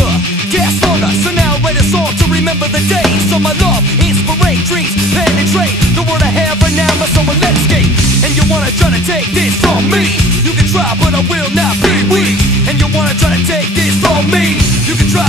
stronger, get stronger. So now I write a song to remember the days. So my love, inspirate, dreams penetrate the world I have right now. My soul will escape. And you wanna try to take this from me? You can try, but I will not be weak. And you wanna try to take this from me? You can try,